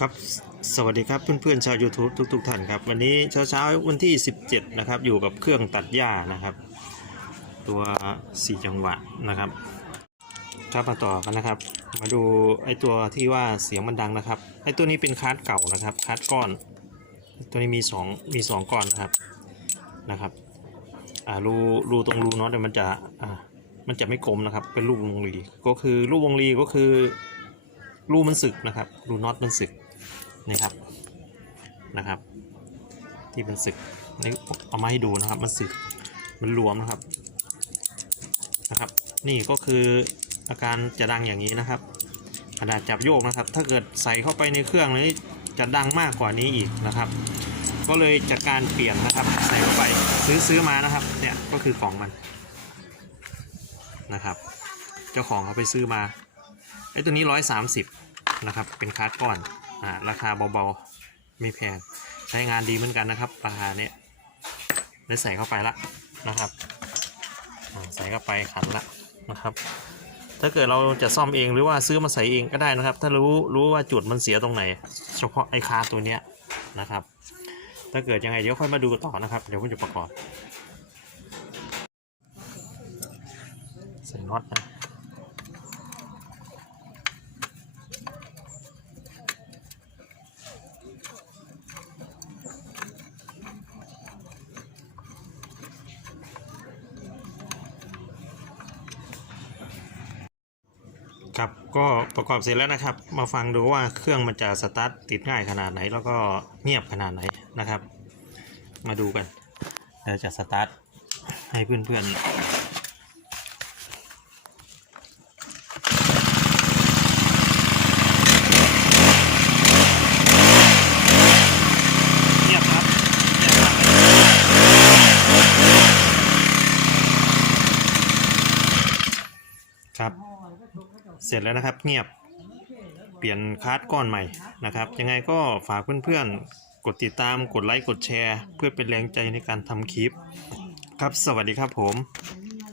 ครับสวัสดีครับเพื่อนๆชาว YouTube ทุกๆท่านครับวันนี้เช้าๆวันที่ 17 นะครับ อยู่กับเครื่องตัดหญ้านะครับ ตัว 4 จังหวะนะครับ ครับมาต่อกันนะครับ มาดูไอตัวที่ว่าเสียงมันดังนะครับไอตัวนี้เป็นคาร์ดเก่านะครับคาร์ดก้อน ตัวนี้มี2มี2ก้อนนะครับนะครับอ่ารูรูตรงรูน็อตเนี่ยมันจะอ่ามันจะไม่กลมนะครับ เป็นรูวงรีก็คือรูวงรีก็คือรูมันสึกนะครับรูน็อตมันสึก นี่ครับนะครับ ที่มันสึกนี่เอามาให้ดูนะครับ มันสึกมันรวมนะครับนะครับ นี่ก็คืออาการจะดังอย่างนี้นะครับขนาดจับโยกนะครับ ถ้าเกิดใส่เข้าไปในเครื่องนี้จะดังมากกว่านี้อีกนะครับ ก็เลยจัดการเปลี่ยนนะครับ ใส่เข้าไปซื้อซื้อมานะครับ เนี่ยก็คือของมันนะครับ เจ้าของเขาไปซื้อมาไอ้ตัวนี้ร้อยสามสิบนะครับ เป็นคาร์ดก้อน อ่าราคาเบาๆไม่แพงใช้งานดีเหมือนกันนะครับ ราคาเนี้ยได้ใส่เข้าไปละนะครับใส่เข้าไปขันละนะครับ ถ้าเกิดเราจะซ่อมเองหรือว่าซื้อมาใส่เองก็ได้นะครับ ถ้ารู้รู้ว่าจุดมันเสียตรงไหน เฉพาะไอ้คาตัวเนี้ยนะครับ ถ้าเกิดยังไงเดี๋ยวค่อยมาดูต่อนะครับเดี๋ยวผมจะประกอบใส่น็อตนะ ครับก็ประกอบเสร็จแล้วนะครับ มาฟังดูว่าเครื่องมันจะสตาร์ทติดง่ายขนาดไหน แล้วก็เงียบขนาดไหนนะครับ มาดูกันเราจะสตาร์ทให้เพื่อนๆเงียบครับเงียบมากครับ เสร็จแล้วนะครับเงียบเปลี่ยนคาร์ดก้อนใหม่นะครับ ยังไงก็ฝากเพื่อนๆ กดติดตามกดไลค์กดแชร์ เพื่อเป็นแรงใจในการทำคลิป ครับสวัสดีครับผม